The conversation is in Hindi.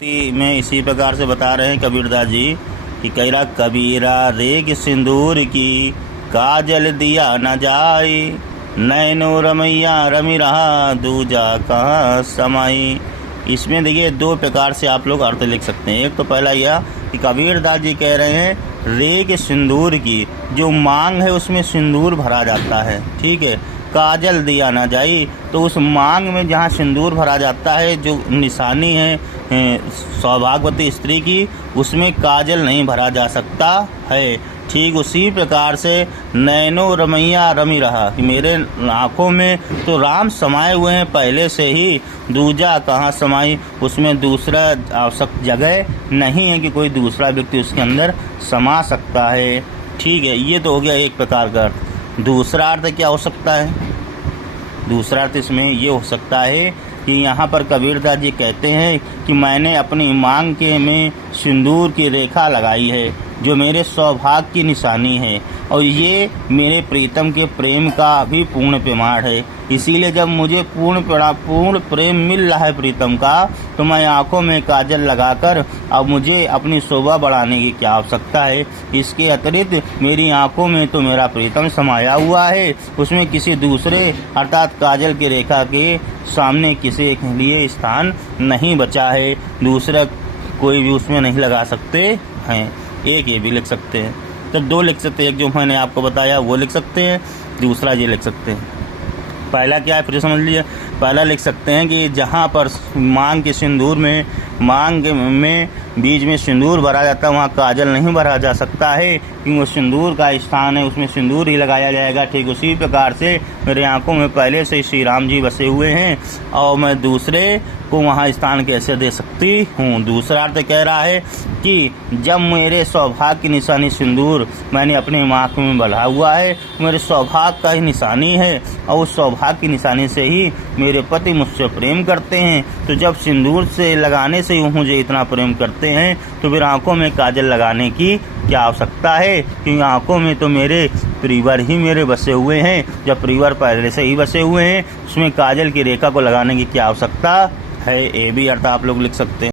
में इसी प्रकार से बता रहे हैं कबीरदास जी कि कैरा कबीरा रेग सिंदूर की काजल दिया न जाई, नैनो रमैया रमी रहा दूजा कहाँ समाई। इसमें देखिए दो प्रकार से आप लोग अर्थ लिख सकते हैं। एक तो पहला यह कि कबीरदास जी कह रहे हैं रेग सिंदूर की, जो मांग है उसमें सिंदूर भरा जाता है, ठीक है। काजल दिया ना जाई, तो उस मांग में जहाँ सिंदूर भरा जाता है, जो निशानी है सौभाग्यवती स्त्री की, उसमें काजल नहीं भरा जा सकता है। ठीक उसी प्रकार से नैनो रमैया रमी रहा, कि मेरे आँखों में तो राम समाये हुए हैं पहले से ही, दूजा कहाँ समाई, उसमें दूसरा आवश्यक जगह नहीं है कि कोई दूसरा व्यक्ति उसके अंदर समा सकता है। ठीक है, ये तो हो गया एक प्रकार का अर्थ। दूसरा अर्थ क्या हो सकता है? दूसरा अर्थ इसमें ये हो सकता है कि यहाँ पर कबीरदास जी कहते हैं कि मैंने अपनी मांग के में सिंदूर की रेखा लगाई है, जो मेरे सौभाग्य की निशानी है, और ये मेरे प्रीतम के प्रेम का भी पूर्ण प्रमाण है। इसीलिए जब मुझे पूर्ण प्रेम मिल रहा है प्रीतम का, तो मैं आंखों में काजल लगाकर अब मुझे अपनी शोभा बढ़ाने की क्या आवश्यकता है। इसके अतिरिक्त मेरी आंखों में तो मेरा प्रीतम समाया हुआ है, उसमें किसी दूसरे अर्थात काजल की रेखा के सामने किसी के लिए स्थान नहीं बचा है, दूसरा कोई भी उसमें नहीं लगा सकते हैं। एक ये भी लिख सकते हैं, तो दो लिख सकते हैं। एक जो मैंने आपको बताया वो लिख सकते हैं, दूसरा ये लिख सकते हैं। पहला क्या है फिर समझ लीजिए। पहला लिख सकते हैं कि जहाँ पर मांग के सिंदूर में बीज में सिंदूर भरा जाता है, वहाँ काजल नहीं भरा जा सकता है, क्योंकि वो सिंदूर का स्थान है, उसमें सिंदूर ही लगाया जाएगा। ठीक उसी प्रकार से मेरे आंखों में पहले से श्री राम जी बसे हुए हैं, और मैं दूसरे को वहाँ स्थान कैसे दे सकती हूँ। दूसरा अर्थ कह रहा है कि जब मेरे सौभाग्य की निशानी सिंदूर मैंने अपने आँख में बना हुआ है, मेरे सौभाग्य का ही निशानी है, और उस सौभाग्य की निशानी से ही मेरे पति मुझसे प्रेम करते हैं। तो जब सिंदूर से लगाने से ही मुझे इतना प्रेम करते हैं, तो फिर आंखों में काजल लगाने की क्या आवश्यकता है, क्योंकि आंखों में तो मेरे प्रियवर ही मेरे बसे हुए हैं। जब प्रियवर पहले से ही बसे हुए हैं, उसमें काजल की रेखा को लगाने की क्या आवश्यकता है। ये भी अर्थ आप लोग लिख सकते हैं।